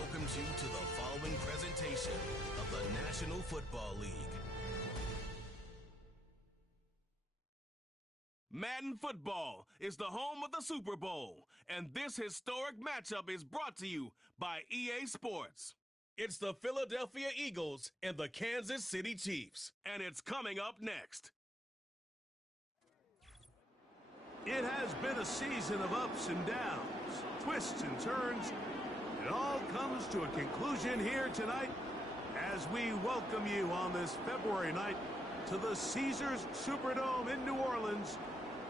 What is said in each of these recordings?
welcomes you to the following presentation of the National Football League. Madden Football is the home of the Super Bowl, and this historic matchup is brought to you by EA Sports. It's the Philadelphia Eagles and the Kansas City Chiefs, and it's coming up next. It has been a season of ups and downs, twists and turns. It all comes to a conclusion here tonight as we welcome you on this February night to the Caesars Superdome in New Orleans.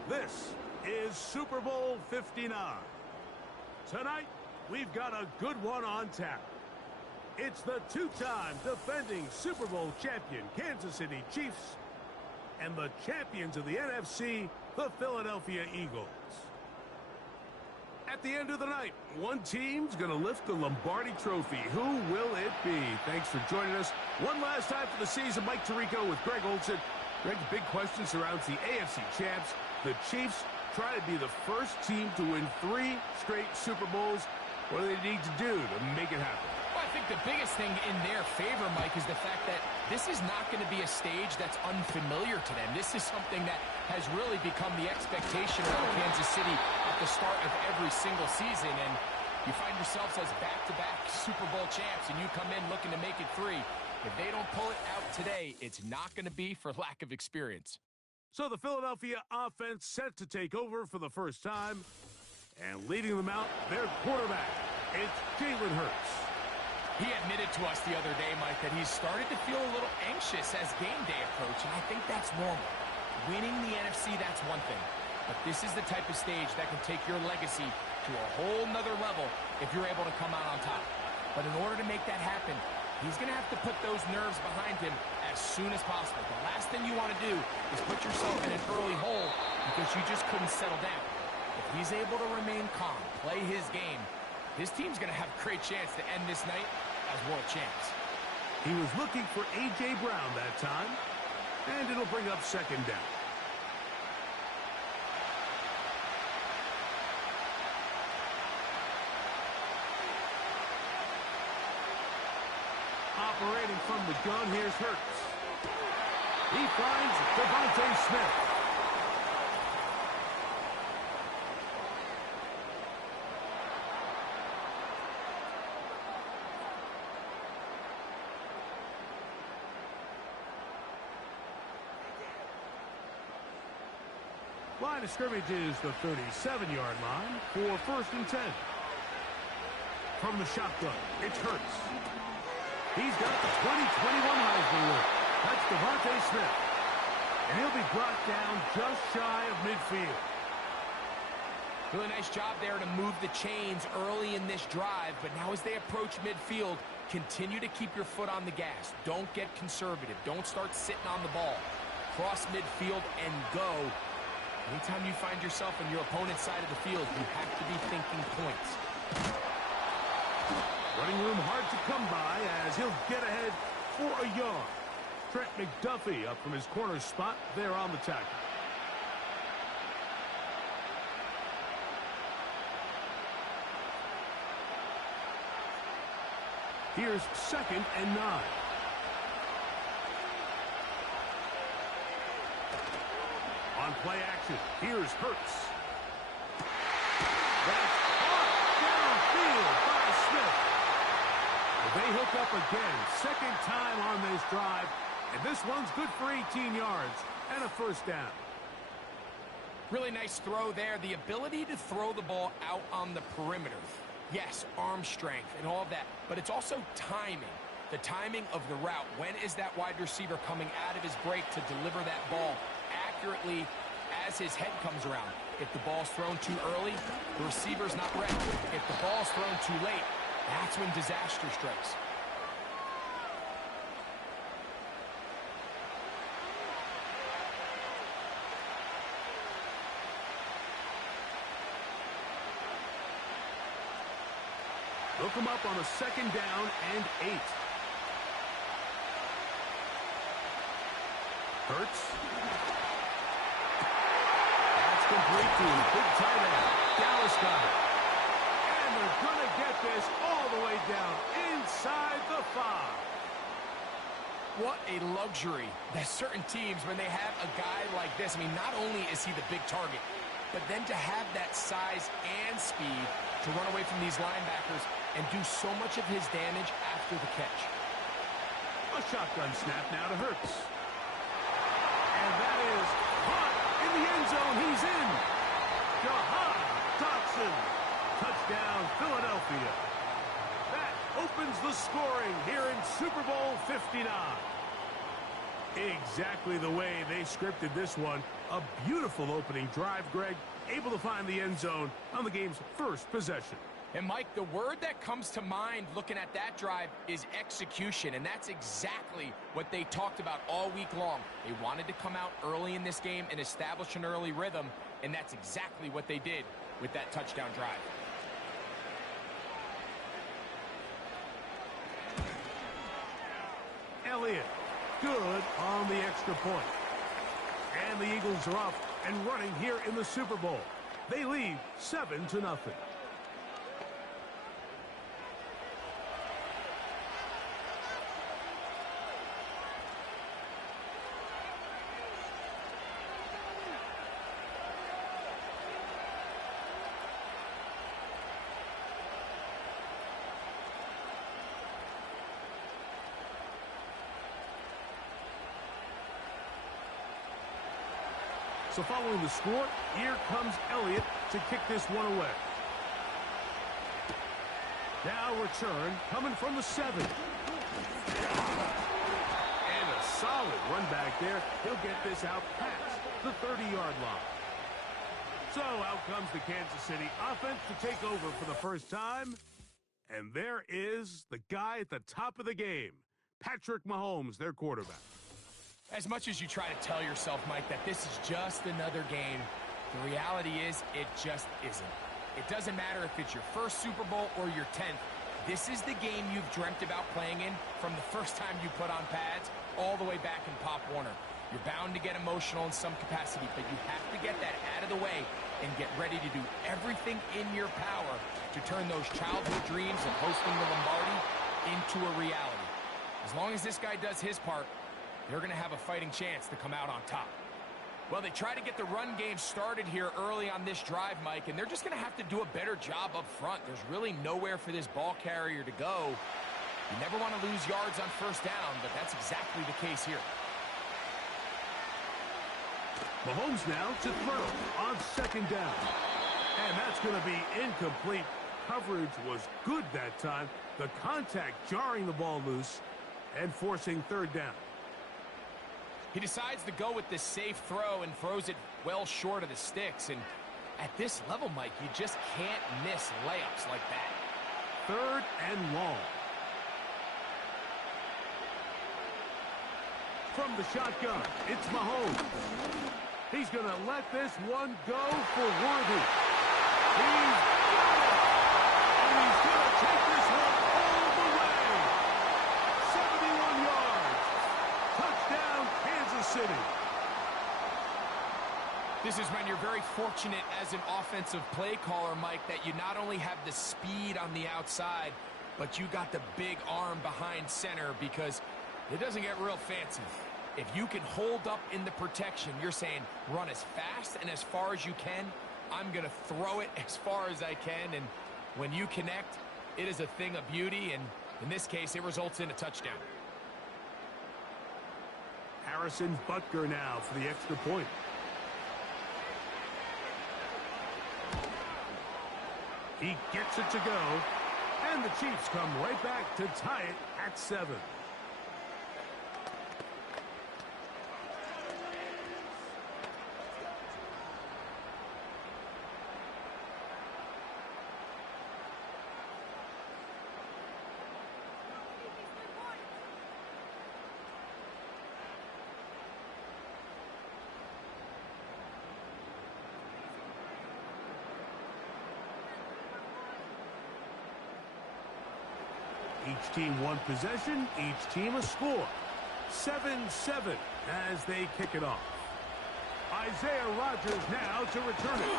This is Super Bowl 59. Tonight, we've got a good one on tap. It's the two-time defending Super Bowl champion Kansas City Chiefs and the champions of the NFC, the Philadelphia Eagles. At the end of the night, one team's going to lift the Lombardi Trophy. Who will it be? Thanks for joining us one last time for the season. Mike Tirico with Greg Olson. Greg, the big question surrounds the AFC champs. The Chiefs try to be the first team to win 3 straight Super Bowls. What do they need to do to make it happen? Well, I think the biggest thing in their favor, Mike, is the fact that this is not going to be a stage that's unfamiliar to them. This is something that has really become the expectation around Kansas City at the start of every single season. And you find yourselves as back-to-back Super Bowl champs, and you come in looking to make it 3. If they don't pull it out today, it's not going to be for lack of experience. So the Philadelphia offense set to take over for the first time. And leading them out, their quarterback, it's Jalen Hurts. He admitted to us the other day, Mike, that he's started to feel a little anxious as game day approached, and I think that's normal. Winning the NFC, that's one thing. But this is the type of stage that can take your legacy to a whole nother level if you're able to come out on top. But in order to make that happen, he's going to have to put those nerves behind him as soon as possible. The last thing you want to do is put yourself in an early hole because you just couldn't settle down. If he's able to remain calm, play his game, his team's going to have a great chance to end this night as world champs. He was looking for A.J. Brown that time, and it'll bring up second down. Operating from the gun, here's Hurts. He finds Devontae Smith. Line of scrimmage is the 37-yard line for first and 10. From the shotgun, it's Hurts. He's got the 2021 Heisman winner. That's Devontae Smith. And he'll be brought down just shy of midfield. Really nice job there to move the chains early in this drive, but now as they approach midfield, continue to keep your foot on the gas. Don't get conservative. Don't start sitting on the ball. Cross midfield and go. Anytime you find yourself on your opponent's side of the field, you have to be thinking points. Running room hard to come by as he'll get ahead for a yard. Trent McDuffie up from his corner spot there on the tackle. Here's second and 9. On play action, here's Hurts. That's caught downfield by Smith. They hook up again, second time on this drive, and this one's good for 18 yards and a first down. Really nice throw there. The ability to throw the ball out on the perimeter. Yes, arm strength and all of that, but it's also timing. The timing of the route. When is that wide receiver coming out of his break to deliver that ball accurately as his head comes around? If the ball's thrown too early, the receiver's not ready. If the ball's thrown too late, that's when disaster strikes. Look him up on a second down and 8. Hurts. That's complete to him. Big tight end. Dallas got it. And they're going to get this all the way down luxury that certain teams, when they have a guy like this, I mean, not only is he the big target, but then to have that size and speed to run away from these linebackers and do so much of his damage after the catch. A shotgun snap now to Hurts. And that is caught in the end zone. He's in. Jahan Dotson. Touchdown, Philadelphia. That opens the scoring here in Super Bowl 59. Exactly the way they scripted this one. A beautiful opening drive, Greg. Able to find the end zone on the game's first possession. And, Mike, the word that comes to mind looking at that drive is execution, and that's exactly what they talked about all week long. They wanted to come out early in this game and establish an early rhythm, and that's exactly what they did with that touchdown drive. Elliott, good on the extra point. And the Eagles are off and running here in the Super Bowl. They lead 7-0. So following the score, here comes Elliott to kick this one away. Now return coming from the 7. And a solid run back there. He'll get this out past the 30-yard line. So out comes the Kansas City offense to take over for the first time. And there is the guy at the top of the game, Patrick Mahomes, their quarterback. As much as you try to tell yourself, Mike, that this is just another game, the reality is it just isn't. It doesn't matter if it's your first Super Bowl or your 10th. This is the game you've dreamt about playing in from the first time you put on pads all the way back in Pop Warner. You're bound to get emotional in some capacity, but you have to get that out of the way and get ready to do everything in your power to turn those childhood dreams of hosting the Lombardi into a reality. As long as this guy does his part, they're going to have a fighting chance to come out on top. Well, they try to get the run game started here early on this drive, Mike, and they're just going to have to do a better job up front. There's really nowhere for this ball carrier to go. You never want to lose yards on first down, but that's exactly the case here. Mahomes now to throw on second down. And that's going to be incomplete. Coverage was good that time. The contact jarring the ball loose and forcing third down. He decides to go with this safe throw and throws it well short of the sticks. And at this level, Mike, you just can't miss layups like that. Third and long. From the shotgun, it's Mahomes. He's going to let this one go for Worthy. He's got it. And he's going to take this one all the way. 71 yards. Touchdown, Kansas City. This is when you're very fortunate as an offensive play caller, Mike, that you not only have the speed on the outside, but you got the big arm behind center, because it doesn't get real fancy. If you can hold up in the protection, you're saying run as fast and as far as you can. I'm going to throw it as far as I can, and when you connect, it is a thing of beauty, and in this case, it results in a touchdown. Harrison Butker now for the extra point. He gets it to go, and the Chiefs come right back to tie it at 7. Each team one possession, each team a score. 7-7 as they kick it off. Isaiah Rodgers now to return it.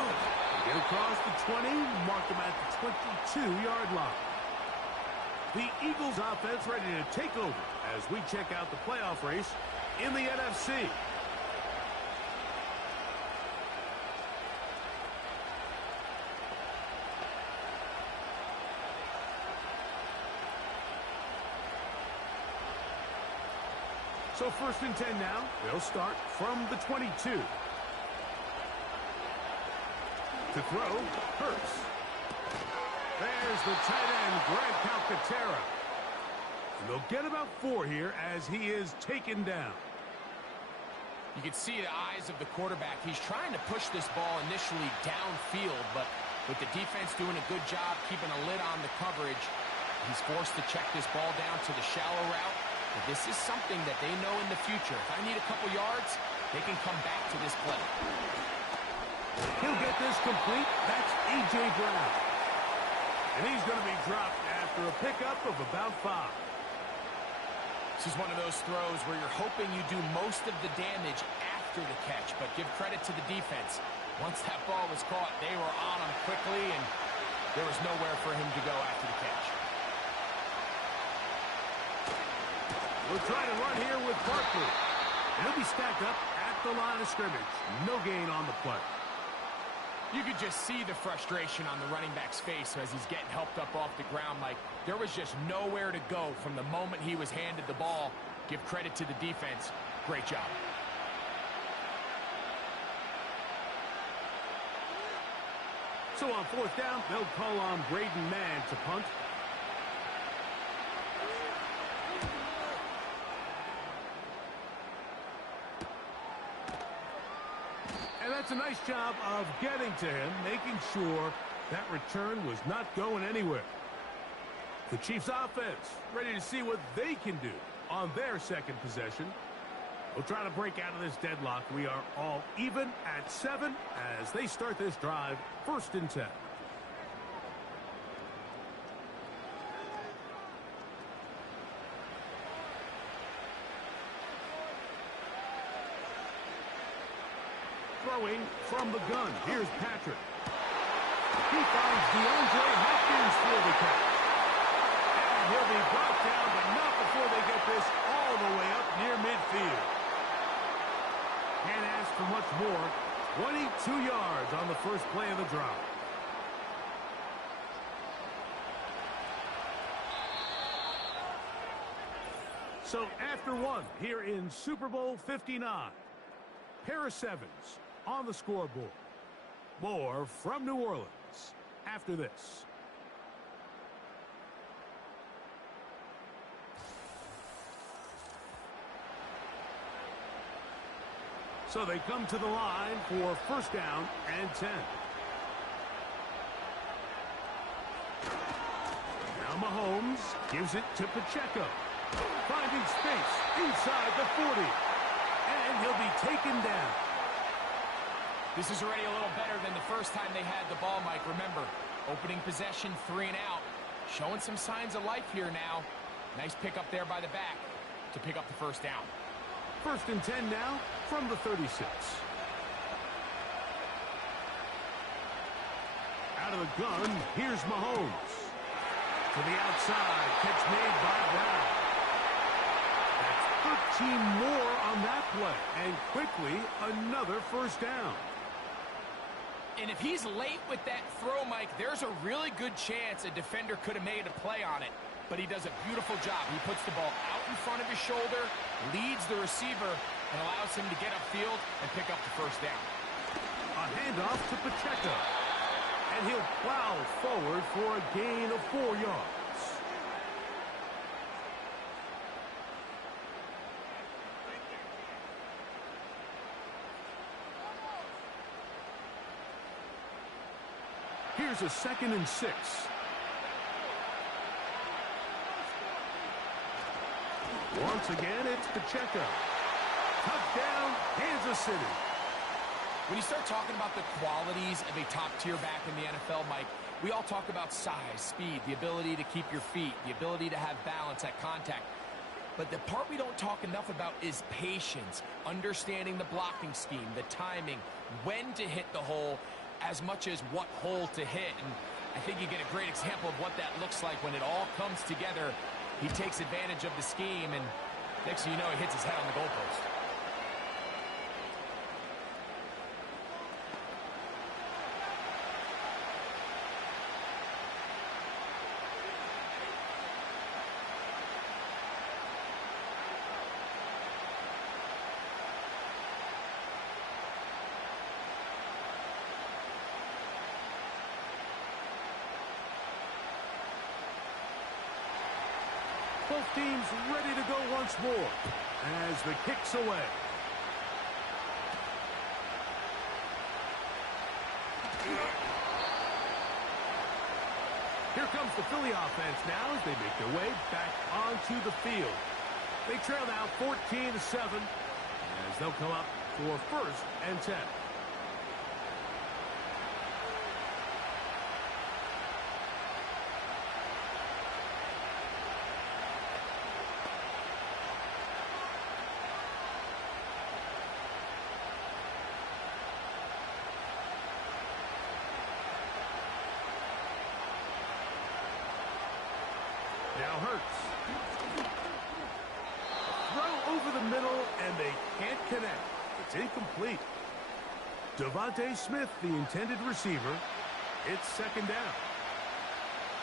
Get across the 20, mark him at the 22-yard line. The Eagles offense ready to take over as we check out the playoff race in the NFC. So 1st and 10 now. They'll start from the 22. To throw, Hurts. There's the tight end, Greg Calcaterra. And they'll get about 4 here as he is taken down. You can see the eyes of the quarterback. He's trying to push this ball initially downfield, but with the defense doing a good job keeping a lid on the coverage, he's forced to check this ball down to the shallow route. But this is something that they know in the future. If I need a couple yards, they can come back to this play. He'll get this complete. That's A.J. Brown. And he's going to be dropped after a pickup of about 5. This is one of those throws where you're hoping you do most of the damage after the catch, but give credit to the defense. Once that ball was caught, they were on him quickly, and there was nowhere for him to go after the catch. We'll try to run here with Barkley. He'll be stacked up at the line of scrimmage. No gain on the play. You could just see the frustration on the running back's face as he's getting helped up off the ground. Like, there was just nowhere to go from the moment he was handed the ball. Give credit to the defense. Great job. So on 4th down, they'll call on Braden Mann to punt. And that's a nice job of getting to him, making sure that return was not going anywhere. The Chiefs offense ready to see what they can do on their 2nd possession. We'll try to break out of this deadlock. We are all even at 7 as they start this drive, 1st and 10. Throwing from the gun. Here's Patrick. He finds DeAndre Hopkins for the catch. And he'll be brought down, but not before they get this all the way up near midfield. Can't ask for much more. 22 yards on the first play of the drive. So after 1 here in Super Bowl 59, pair of 7s on the scoreboard. More from New Orleans after this. So they come to the line for 1st down and 10. Now Mahomes gives it to Pacheco. Finding space inside the 40. And he'll be taken down. This is already a little better than the first time they had the ball, Mike. Remember, opening possession, 3 and out. Showing some signs of life here now. Nice pick up there by the back to pick up the 1st down. 1st and 10 now from the 36. Out of the gun, here's Mahomes. To the outside, catch made by Brown. That's 13 more on that play, and quickly another 1st down. And if he's late with that throw, Mike, there's a really good chance a defender could have made a play on it. But he does a beautiful job. He puts the ball out in front of his shoulder, leads the receiver, and allows him to get upfield and pick up the 1st down. A handoff to Pacheco. And he'll plow forward for a gain of 4 yards. Here's a 2nd and 6. Once again, it's Pacheco. Touchdown, Kansas City. When you start talking about the qualities of a top-tier back in the NFL, Mike, we all talk about size, speed, the ability to keep your feet, the ability to have balance at contact. But the part we don't talk enough about is patience, understanding the blocking scheme, the timing, when to hit the hole, as much as what hole to hit. And I think you get a great example of what that looks like when it all comes together. He takes advantage of the scheme, and Next thing you know, he hits his head on the goalpost. Both teams ready to go once more as the kick's away. Here comes the Philly offense now as they make their way back onto the field. They trail now 14-7 as they'll come up for 1st and 10. Now Hurts. Throw over the middle, and they can't connect. It's incomplete. Devontae Smith, the intended receiver. It's 2nd down.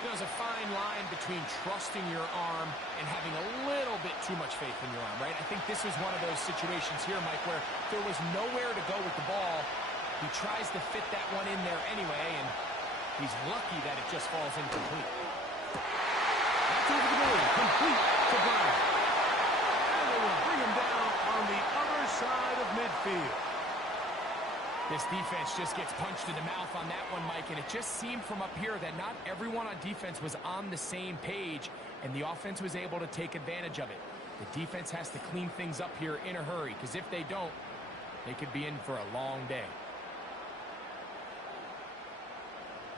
There's a fine line between trusting your arm and having a little bit too much faith in your arm, right? I think this is one of those situations here, Mike, where there was nowhere to go with the ball. He tries to fit that one in there anyway, and he's lucky that it just falls incomplete. Over the middle, complete to Brown. And they will bring him down on the other side of midfield. This defense just gets punched in the mouth on that one, Mike, and it just seemed from up here that not everyone on defense was on the same page, and the offense was able to take advantage of it. The defense has to clean things up here in a hurry, because if they don't, they could be in for a long day.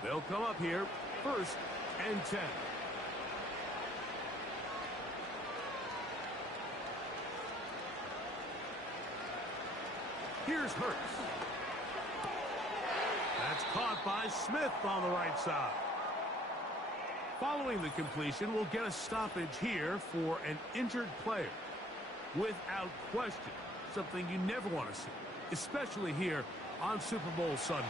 They'll come up here, 1st and 10. Here's Hurts. That's caught by Smith on the right side. Following the completion, we'll get a stoppage here for an injured player. Without question, something you never want to see, especially here on Super Bowl Sunday.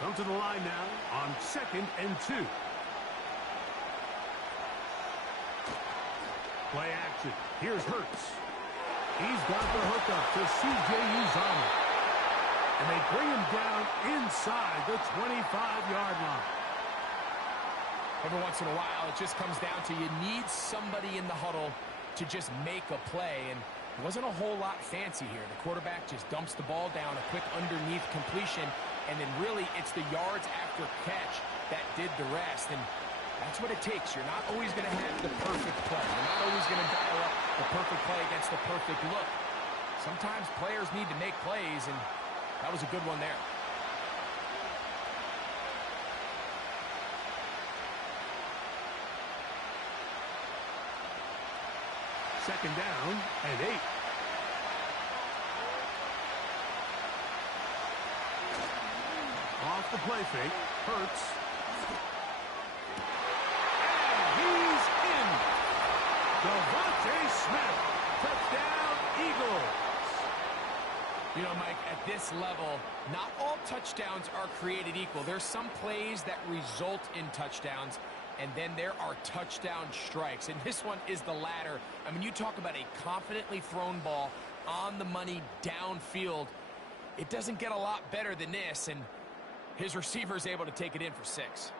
Come to the line now on 2nd and 2. Play action. Here's Hurts. He's got the hookup to C.J. Uzomah. And they bring him down inside the 25-yard line. Every once in a while, it just comes down to you need somebody in the huddle to just make a play. And it wasn't a whole lot fancy here. The quarterback just dumps the ball down, a quick underneath completion. And then really it's the yards after catch that did the rest. And that's what it takes. You're not always going to have the perfect play. You're not always going to dial up the perfect play against the perfect look. Sometimes players need to make plays, and that was a good one there. Second down and 8. Off the play fake, Hurts. And he's in. Devontae Smith. Touchdown, Eagles. You know, Mike, at this level, not all touchdowns are created equal. There's some plays that result in touchdowns, and then there are touchdown strikes. And this one is the latter. I mean, you talk about a confidently thrown ball on the money downfield. It doesn't get a lot better than this, and his receiver is able to take it in for 6.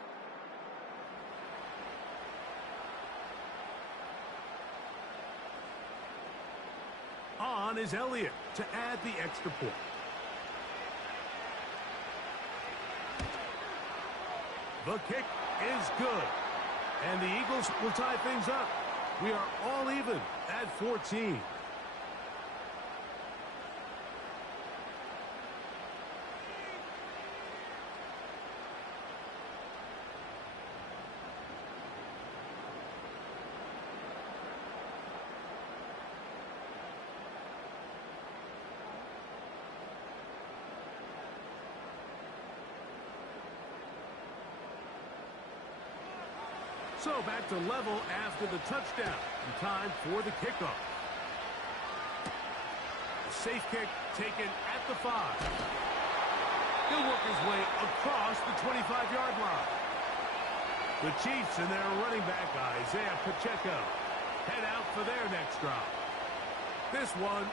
On is Elliott to add the extra point. The kick is good. And the Eagles will tie things up. We are all even at 14. So back to level after the touchdown. And time for the kickoff. A safe kick taken at the 5. He'll work his way across the 25-yard line. The Chiefs and their running back, Isaiah Pacheco, head out for their next drive. This one,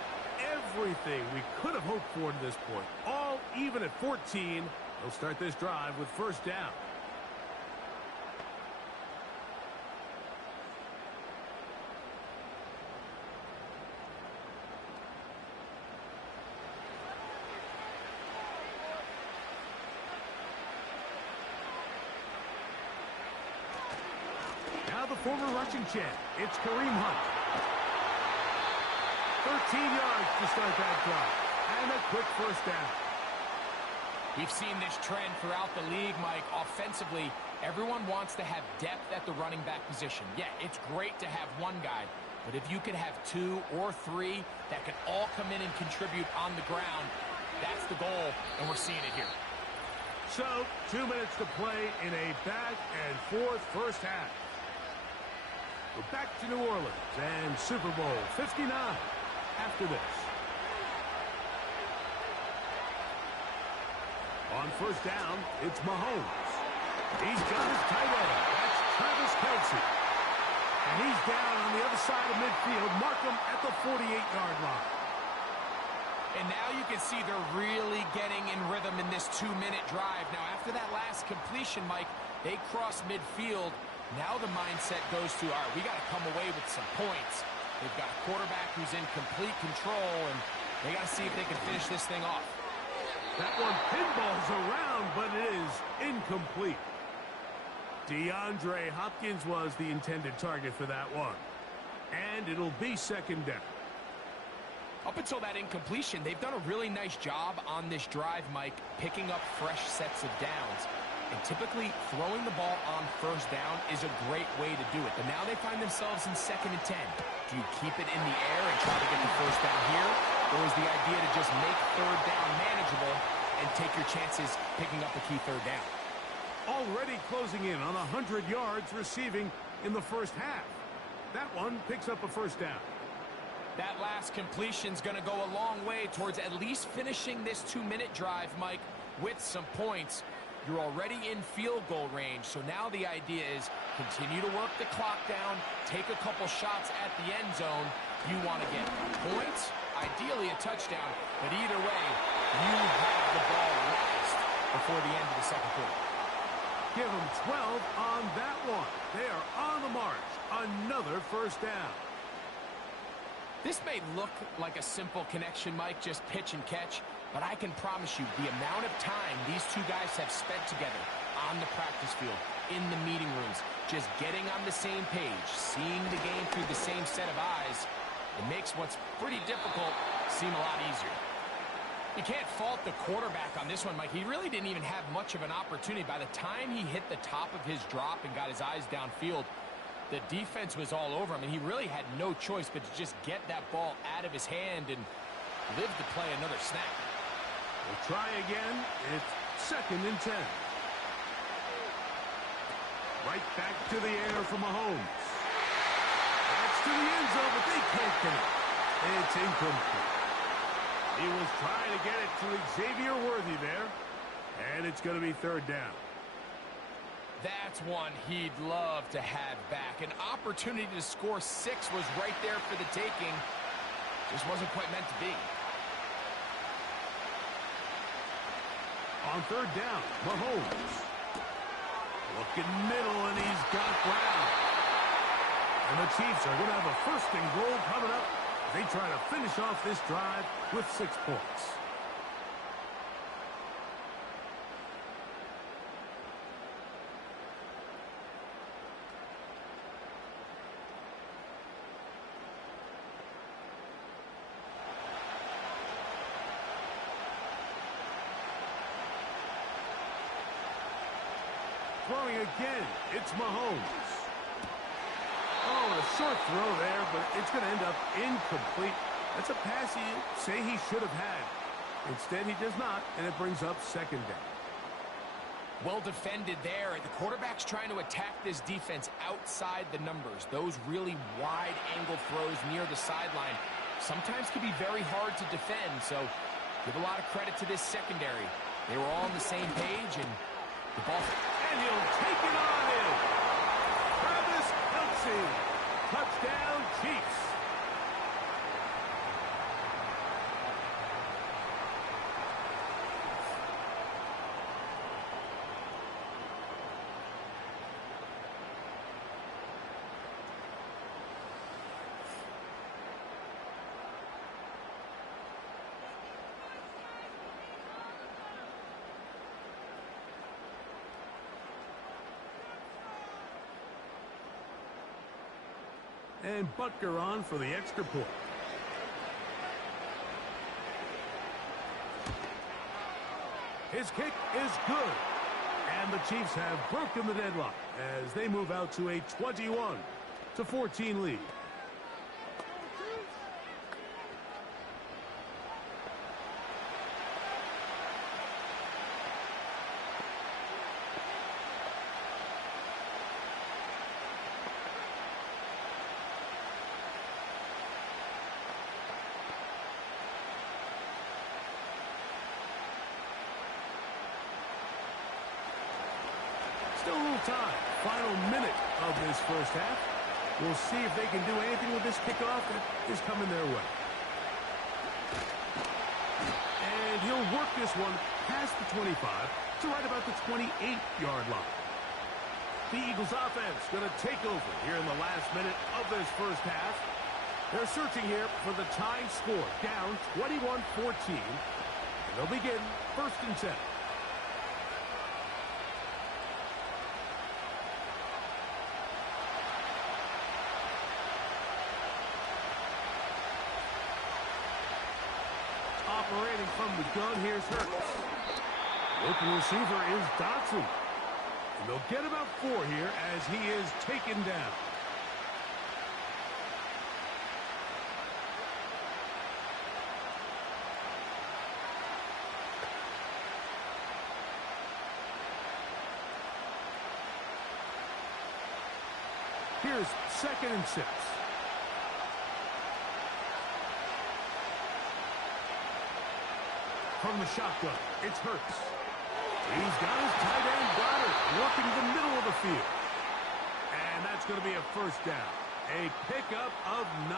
everything we could have hoped for to this point. All even at 14. They'll start this drive with first down. Now the former rushing champ, it's Kareem Hunt. 13 yards to start that drive. And a quick first down. We've seen this trend throughout the league, Mike. Offensively, everyone wants to have depth at the running back position. Yeah, it's great to have one guy, but if you could have 2 or 3 that can all come in and contribute on the ground, that's the goal, and we're seeing it here. So, 2 minutes to play in a back-and-forth first half. We're back to New Orleans and Super Bowl 59 after this. On first down, it's Mahomes. He's got his tight end. That's Travis Kelce. And he's down on the other side of midfield. Mark him at the 48-yard line. And now you can see they're really getting in rhythm in this 2-minute drive. Now, after that last completion, Mike, they cross midfield. Now the mindset goes to, all right, we got to come away with some points. They've got a quarterback who's in complete control, and they got to see if they can finish this thing off. That one pinballs around, but it is incomplete. DeAndre Hopkins was the intended target for that one. And it'll be second down. Up until that incompletion, they've done a really nice job on this drive, Mike, picking up fresh sets of downs. And typically, throwing the ball on first down is a great way to do it. But now they find themselves in 2nd and 10. Do you keep it in the air and try to get the first down here? Or is the idea to just make third down manageable and take your chances picking up a key third down? Already closing in on 100 yards receiving in the first half. That one picks up a first down. That last completion's going to go a long way towards at least finishing this 2-minute drive, Mike, with some points. You're already in field goal range, so now the idea is continue to work the clock down, take a couple shots at the end zone. You want to get points, ideally a touchdown, but either way, you have the ball last before the end of the second quarter. Give them 12 on that one. They are on the march. Another first down. This may look like a simple connection, Mike, just pitch and catch, but I can promise you the amount of time these two guys have spent together on the practice field, in the meeting rooms, just getting on the same page, seeing the game through the same set of eyes, it makes what's pretty difficult seem a lot easier. You can't fault the quarterback on this one, Mike. He really didn't even have much of an opportunity. By the time he hit the top of his drop and got his eyes downfield, the defense was all over him, and he really had no choice but to just get that ball out of his hand and live to play another snap. We'll try again. It's 2nd and 10. Right back to the air for Mahomes. That's to the end zone, but they can't get it. It's incomplete. He was trying to get it to Xavier Worthy there, and it's going to be 3rd down. That's one he'd love to have back. An opportunity to score 6 was right there for the taking. Just wasn't quite meant to be. On 3rd down, Mahomes. Looking middle, and he's got Brown. And the Chiefs are going to have a 1st and goal coming up. They try to finish off this drive with 6 points. Throwing again, it's Mahomes. Oh, a short throw there, but it's going to end up incomplete. That's a pass you say he should have had. Instead, he does not, and it brings up 2nd down. Well defended there. The quarterback's trying to attack this defense outside the numbers. Those really wide angle throws near the sideline sometimes can be very hard to defend, so give a lot of credit to this secondary. They were all on the same page, and the ball... And he'll take it on in. Travis Kelce. Touchdown, Chiefs. And Butker on for the extra point. His kick is good. And the Chiefs have broken the deadlock as they move out to a 21-14 lead. Still a little time. Final minute of this first half. We'll see if they can do anything with this kickoff that is coming their way. And he'll work this one past the 25 to right about the 28-yard line. The Eagles offense going to take over here in the last minute of this first half. They're searching here for the tying score, down 21-14. And they'll begin 1st and 10. Operating from the gun, here's Hurts. Open receiver is Dotson. And they'll get about 4 here as he is taken down. Here's 2nd and 6. From the shotgun, it's Hurts. He's got his tight end Goddard working the middle of the field. And that's going to be a first down. A pickup of 9.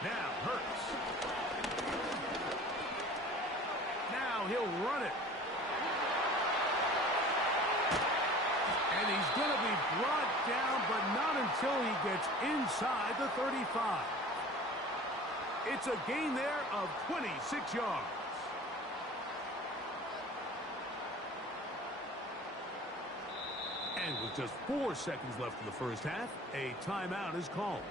Now, Hurts. Now he'll run it. And he's going to be brought down, but not until he gets inside the 35. It's a gain there of 26 yards. And with just 4 seconds left in the first half, a timeout is called.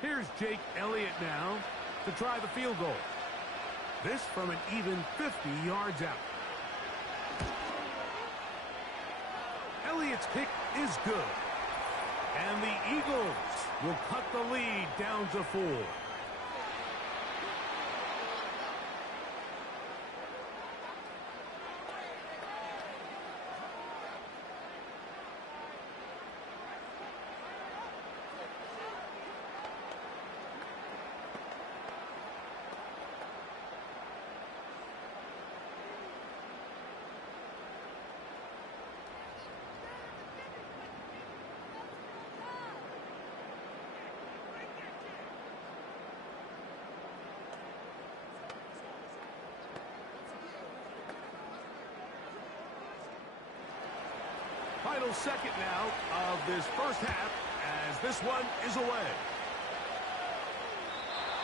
Here's Jake Elliott now to try the field goal. This from an even 50 yards out. Elliott's kick is good. And the Eagles will cut the lead down to 4. Final second now of this first half as this one is away.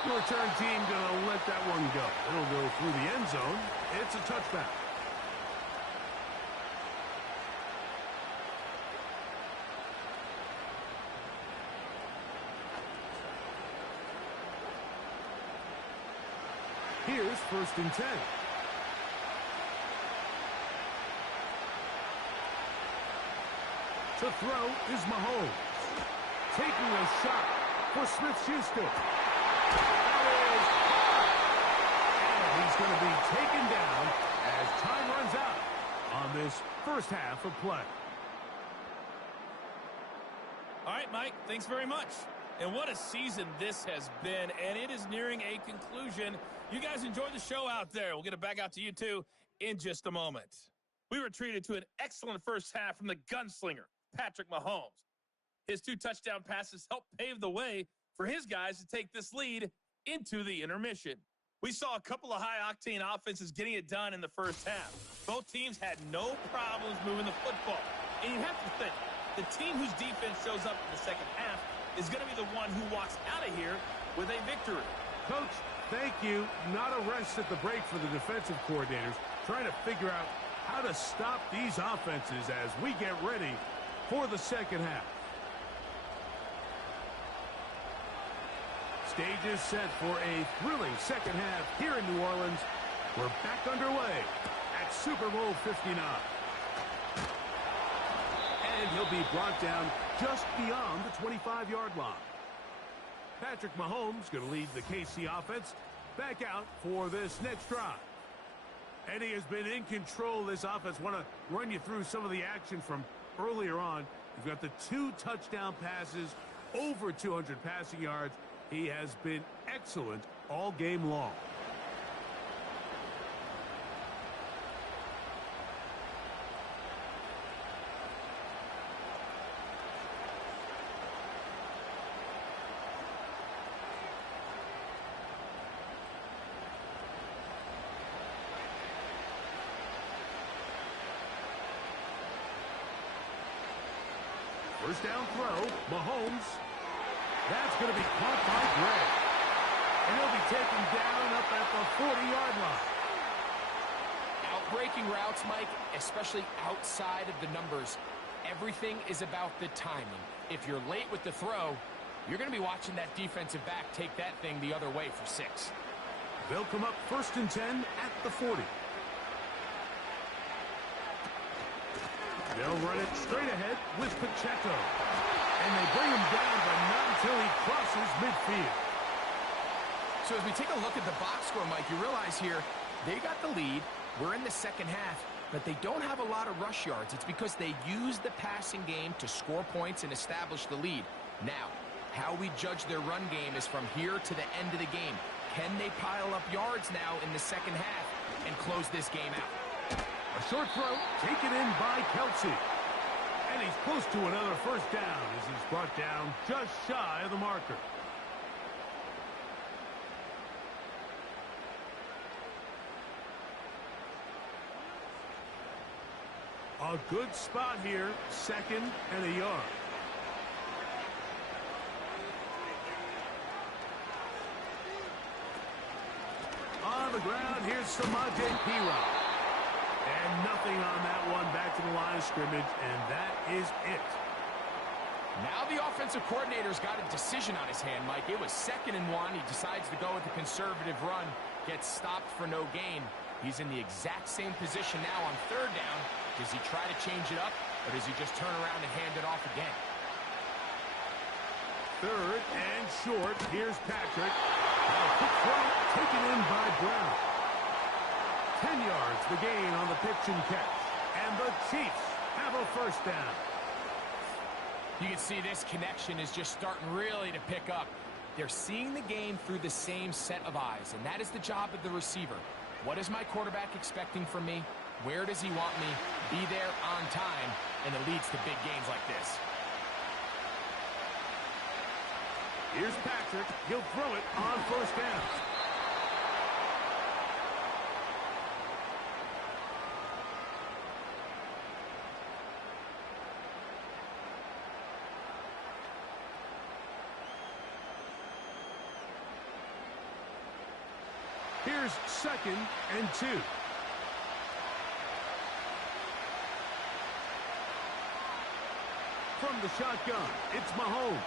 The return team going to let that one go. It'll go through the end zone. It's a touchback. Here's 1st and 10. To throw is Mahomes. Taking a shot for Smith-Schuster. And he's going to be taken down as time runs out on this first half of play. All right, Mike, thanks very much. And what a season this has been, and it is nearing a conclusion. You guys enjoy the show out there. We'll get it back out to you, too, in just a moment. We were treated to an excellent first half from the gunslinger, Patrick Mahomes. His 2 touchdown passes helped pave the way for his guys to take this lead into the intermission. We saw a couple of high-octane offenses getting it done in the first half. Both teams had no problems moving the football. And you have to think, the team whose defense shows up in the second half is going to be the one who walks out of here with a victory. Coach, thank you. Not a rest at the break for the defensive coordinators, trying to figure out how to stop these offenses as we get ready for the second half. Stage is set for a thrilling second half here in New Orleans. We're back underway at Super Bowl 59. And he'll be brought down just beyond the 25-yard line. Patrick Mahomes going to lead the KC offense back out for this next drive. And he has been in control of this offense. Want to run you through some of the action from earlier on. He's got the 2 touchdown passes, over 200 passing yards. He has been excellent all game long. First down throw, Mahomes. That's going to be caught by Gray. And he'll be taken down up at the 40-yard line. Outbreaking routes, Mike, especially outside of the numbers, everything is about the timing. If you're late with the throw, you're going to be watching that defensive back take that thing the other way for 6. They'll come up 1st and 10 at the 40. They'll run it straight ahead with Pacheco. And they bring him down, but not until he crosses midfield. So as we take a look at the box score, Mike, you realize here, they got the lead. We're in the second half, but they don't have a lot of rush yards. It's because they use the passing game to score points and establish the lead. Now, how we judge their run game is from here to the end of the game. Can they pile up yards now in the second half and close this game out? A short throw taken in by Kelsey. And he's close to another first down as he's brought down just shy of the marker. A good spot here, 2nd and a yard. On the ground, here's Samaje Perine. And nothing on that one, back to the line of scrimmage, and that is it. Now the offensive coordinator's got a decision on his hand, Mike. It was 2nd and 1. He decides to go with a conservative run, gets stopped for no gain. He's in the exact same position now on 3rd down. Does he try to change it up, or does he just turn around and hand it off again? 3rd and short. Here's Patrick. A quick throw taken in by Brown. 10 yards the gain on the pitch and catch. And the Chiefs have a first down. You can see this connection is just starting really to pick up. They're seeing the game through the same set of eyes, and that is the job of the receiver. What is my quarterback expecting from me? Where does he want me? Be there on time, and it leads to big gains like this. Here's Patrick. He'll throw it on 1st down. Here's 2nd and 2. From the shotgun, it's Mahomes.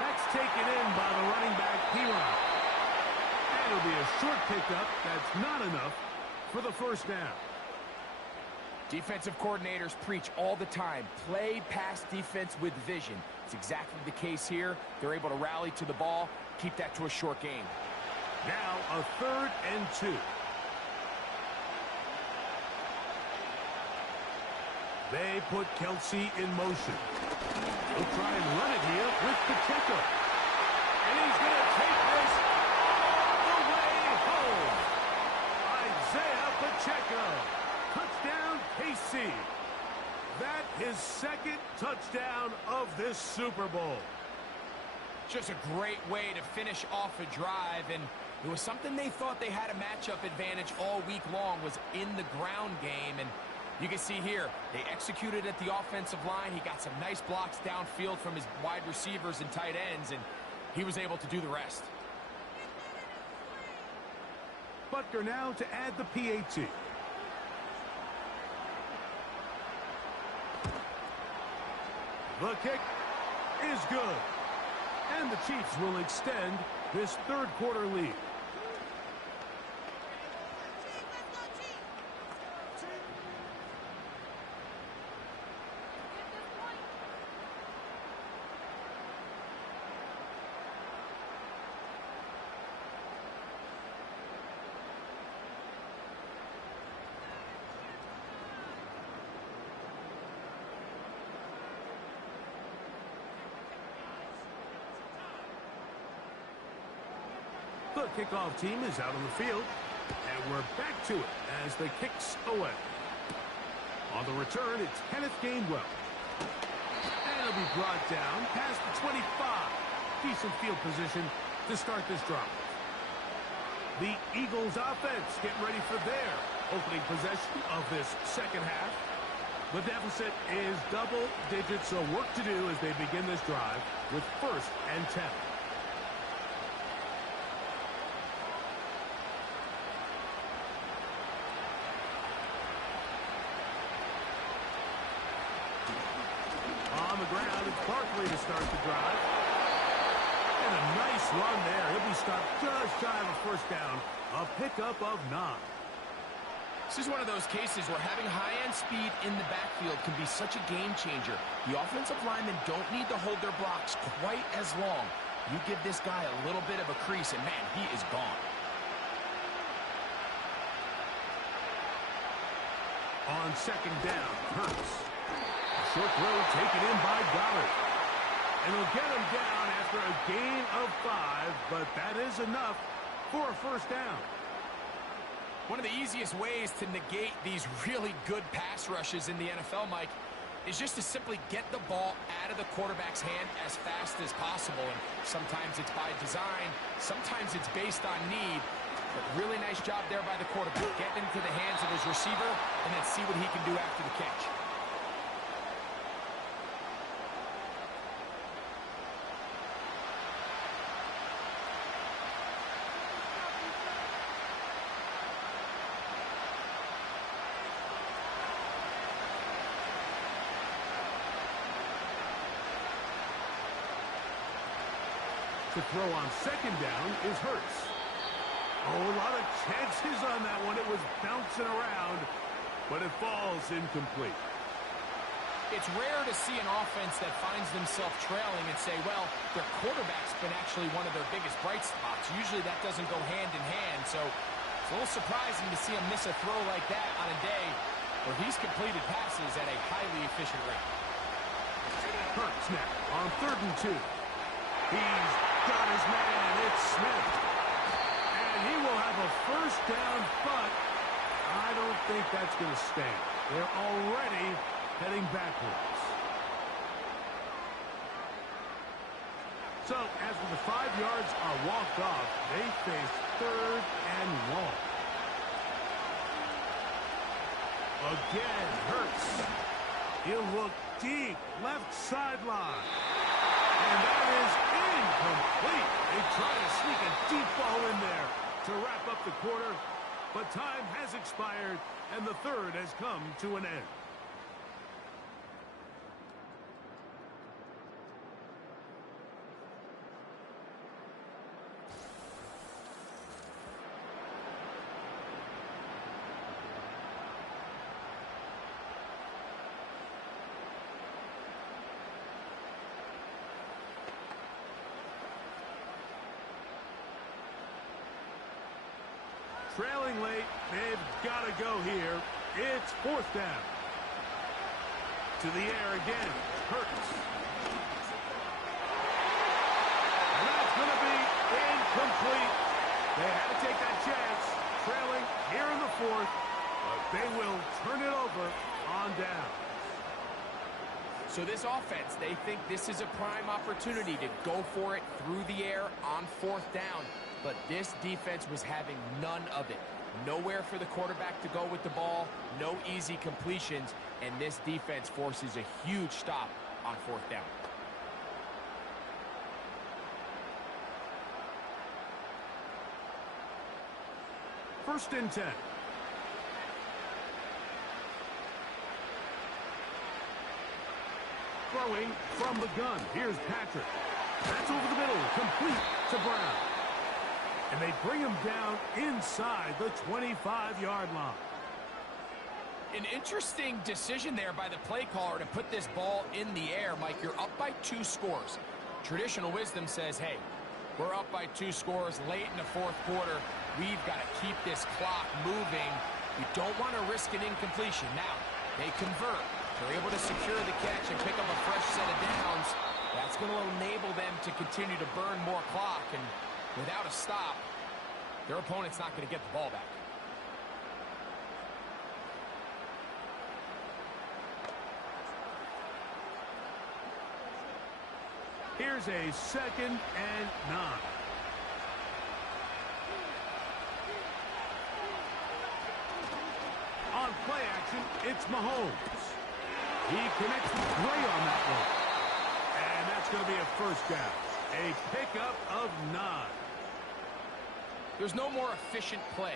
That's taken in by the running back, P-Ron. That'll be a short pickup. That's not enough for the first down. Defensive coordinators preach all the time, play pass defense with vision. It's exactly the case here. They're able to rally to the ball, keep that to a short game. Now a 3rd and 2. They put Kelsey in motion. He'll try and run it here with Pacheco. And he's going to take this all the way home. Isaiah Pacheco. Touchdown, KC. That his 2nd touchdown of this Super Bowl. Just a great way to finish off a drive, and it was something they thought they had a matchup advantage all week long, was in the ground game, and you can see here, they executed at the offensive line. He got some nice blocks downfield from his wide receivers and tight ends, and he was able to do the rest. Butker now to add the PAT. The kick is good. And the Chiefs will extend this 3rd quarter lead. The kickoff team is out on the field, and we're back to it as the kick's away. On the return, it's Kenneth Gainwell. And it'll be brought down past the 25. Decent field position to start this drive. The Eagles offense getting ready for their opening possession of this 2nd half. The deficit is double digits, so work to do as they begin this drive with 1st and 10. On the ground, it's Barkley to start the drive. And a nice run there. He'll be stopped just shy of a first down. A pickup of 9. This is one of those cases where having high-end speed in the backfield can be such a game changer. The offensive linemen don't need to hold their blocks quite as long. You give this guy a little bit of a crease, and man, he is gone. On 2nd down, Hurts. Short throw taken in by Goddard. And he'll get him down after a gain of 5, but that is enough for a first down. One of the easiest ways to negate these really good pass rushes in the NFL, Mike, is just to simply get the ball out of the quarterback's hand as fast as possible. And sometimes it's by design, sometimes it's based on need. But really nice job there by the quarterback. Get into the hands of his receiver and then see what he can do after the catch. To throw on 2nd down is Hurts. Oh, a lot of chances on that one. It was bouncing around, but it falls incomplete. It's rare to see an offense that finds themselves trailing and say, well, their quarterback's been actually one of their biggest bright spots. Usually that doesn't go hand in hand, so it's a little surprising to see him miss a throw like that on a day where he's completed passes at a highly efficient rate. Hurts now on 3rd and 2. He's got his man. It's Smith. And he will have a first down, but I don't think that's going to stand. They're already heading backwards. So after the 5 yards are walked off, they face 3rd and long. Again, Hurts. He'll look deep, left sideline. And that is incomplete. They try to sneak a deep ball in there to wrap up the third has come to an end. Trailing late, they've got to go here. It's fourth down. To the air again, Hurts. And that's going to be incomplete. They had to take that chance, trailing here in the fourth, but they will turn it over on down. So this offense, they think this is a prime opportunity to go for it through the air on fourth down. But this defense was having none of it. Nowhere for the quarterback to go with the ball, no easy completions, and this defense forces a huge stop on fourth down. First and 10. Throwing from the gun. Here's Patrick. That's over the middle, complete to Brown. And they bring him down inside the 25-yard line. An interesting decision there by the play caller to put this ball in the air. Mike, you're up by 2 scores. Traditional wisdom says, hey, we're up by 2 scores late in the fourth quarter. We've got to keep this clock moving. You don't want to risk an incompletion. Now, they convert. They're able to secure the catch and pick up a fresh set of downs. That's going to enable them to continue to burn more clock. And without a stop, their opponent's not going to get the ball back. Here's a 2nd and 9. On play action, it's Mahomes. He connects with Gray on that one. And that's going to be a first down. A pickup of 9. There's no more efficient play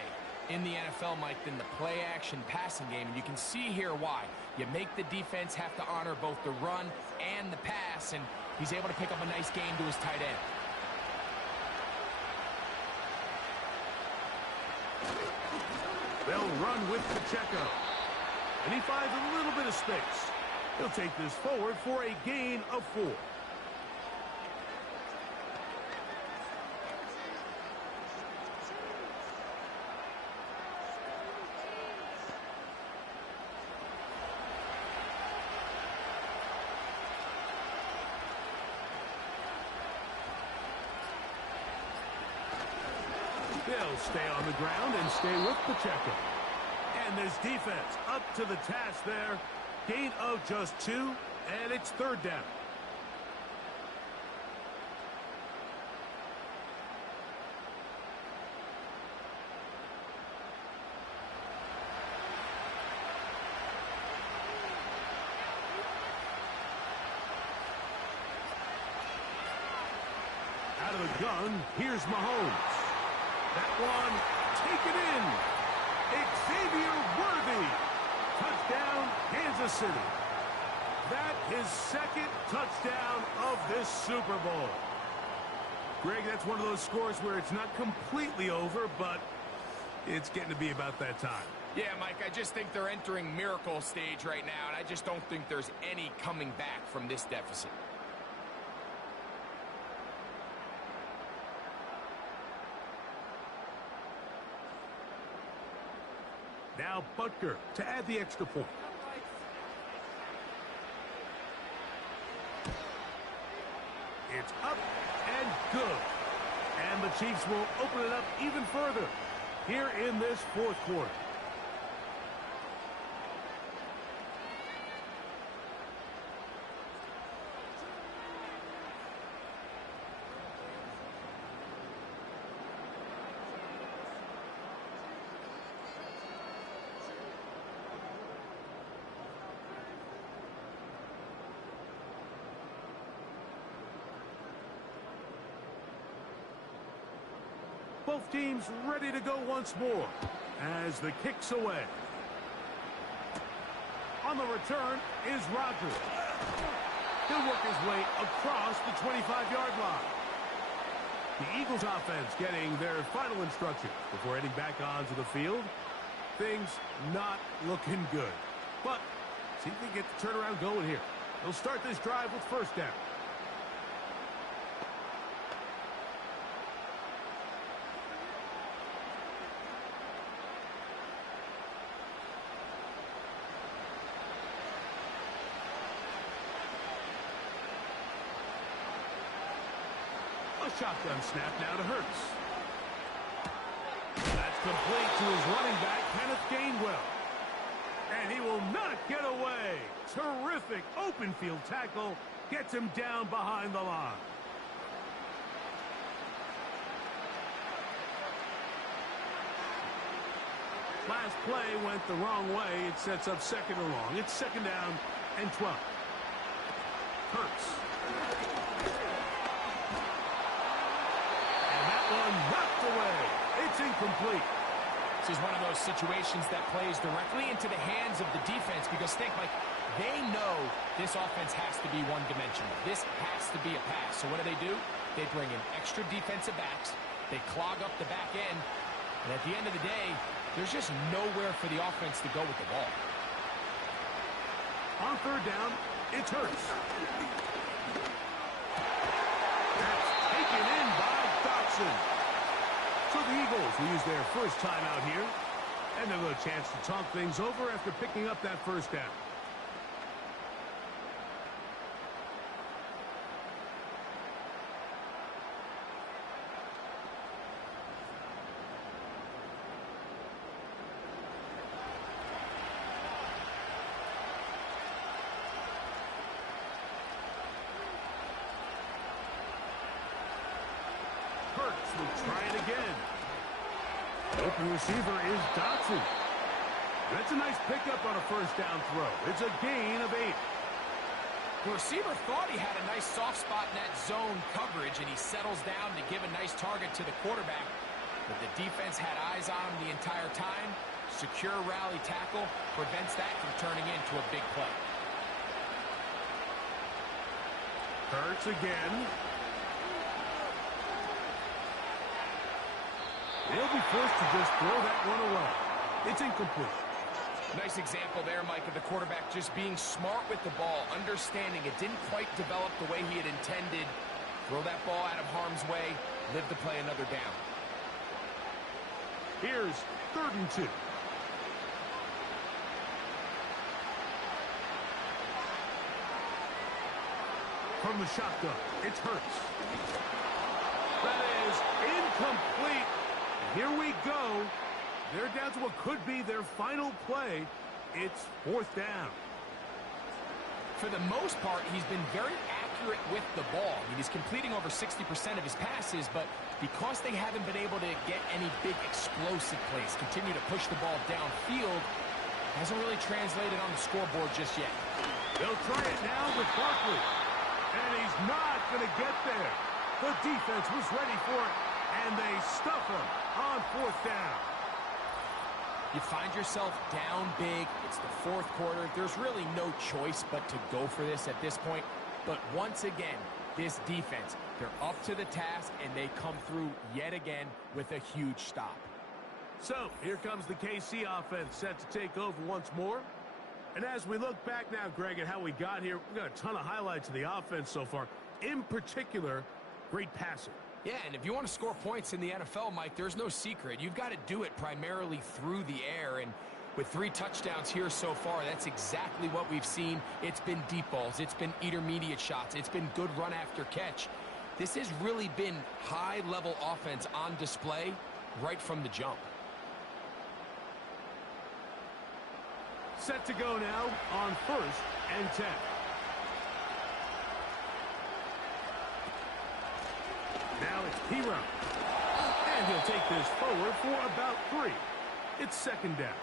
in the NFL, Mike, than the play-action passing game. And you can see here why. You make the defense have to honor both the run and the pass, and he's able to pick up a nice gain to his tight end. They'll run with Pacheco. And he finds a little bit of space. He'll take this forward for a gain of 4. They'll stay on the ground and stay with Pacheco. And this defense up to the task there. Gain of just 2, and it's 3rd down. Out of the gun, here's Mahomes. That one, taken in. Xavier Worthy. Touchdown, Kansas City. That is 2nd touchdown of this Super Bowl. Greg, that's one of those scores where it's not completely over, but it's getting to be about that time. Yeah, Mike, I just think they're entering miracle stage right now, and I just don't think there's any coming back from this deficit. Now Butker to add the extra point. It's up and good. And the Chiefs will open it up even further here in this fourth quarter. Both teams ready to go once more as the kick's away. On the return is Rodgers. He'll work his way across the 25-yard line. The Eagles offense getting their final instructions before heading back onto the field. Things not looking good. But see if they get the turnaround going here. They'll start this drive with first down. A shotgun snap now to Hurts. That's complete to his running back, Kenneth Gainwell. And he will not get away. Terrific open field tackle. Gets him down behind the line. Last play went the wrong way. It sets up second and long. It's second down and 12. Hurts. Knocked away. It's incomplete. This is one of those situations that plays directly into the hands of the defense because think, like, they know this offense has to be one-dimensional. This has to be a pass. So what do? They bring in extra defensive backs. They clog up the back end. And at the end of the day, there's just nowhere for the offense to go with the ball. On third down, it's Hurts. That's taken in by Dotson. So the Eagles will use their first time out here. And they'll have a chance to talk things over after picking up that first down. Hurts will try it again. Open receiver is Dotson. That's a nice pickup on a first down throw. It's a gain of 8. The receiver thought he had a nice soft spot in that zone coverage, and he settles down to give a nice target to the quarterback. But the defense had eyes on him the entire time. Secure rally tackle prevents that from turning into a big play. Hurts again. They'll be forced to just throw that one away. It's incomplete. Nice example there, Mike, of the quarterback just being smart with the ball, understanding it didn't quite develop the way he had intended. Throw that ball out of harm's way, live to play another down. Here's 3rd and 2. From the shotgun, it's Hurts. That is incomplete. Here we go. They're down to what could be their final play. It's 4th down. For the most part, he's been very accurate with the ball. I mean, he's completing over 60% of his passes, but because they haven't been able to get any big explosive plays, continue to push the ball downfield, hasn't really translated on the scoreboard just yet. They'll try it now with Barkley. And he's not going to get there. The defense was ready for it, and they stuff him on 4th down. You find yourself down big. It's the 4th quarter. There's really no choice but to go for this at this point. But once again, this defense, they're up to the task, and they come through yet again with a huge stop. So here comes the KC offense set to take over once more. And as we look back now, Greg, at how we got here, we've got a ton of highlights of the offense so far. In particular, great passing. Yeah, and if you want to score points in the NFL, Mike, there's no secret. You've got to do it primarily through the air, and with 3 touchdowns here so far, that's exactly what we've seen. It's been deep balls. It's been intermediate shots. It's been good run after catch. This has really been high-level offense on display right from the jump. Set to go now on 1st and 10. Now it's P-Run. And he'll take this forward for about 3. It's 2nd down.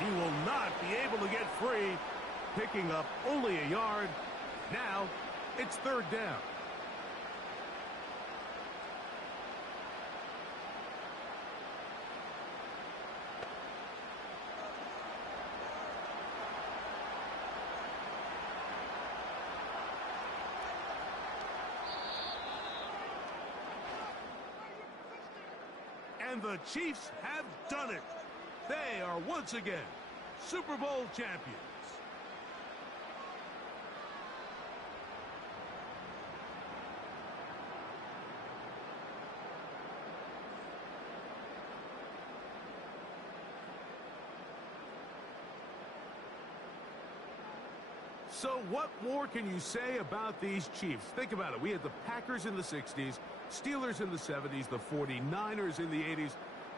He will not be able to get free, picking up only a yard. Now, it's third down. And the Chiefs have done it. They are once again Super Bowl champions. So what more can you say about these Chiefs? Think about it. We had the Packers in the 60s, Steelers in the 70s, the 49ers in the 80s,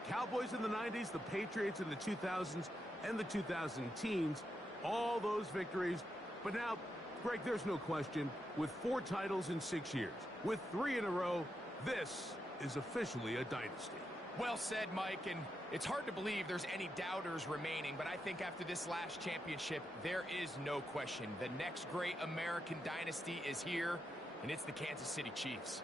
Cowboys in the 90s, the Patriots in the 2000s, and the 2000 teens. All those victories. But now, Greg, there's no question, with 4 titles in 6 years, with 3 in a row, this is officially a dynasty. Well said, Mike, and it's hard to believe there's any doubters remaining, but I think after this last championship, there is no question. The next great American dynasty is here, and it's the Kansas City Chiefs.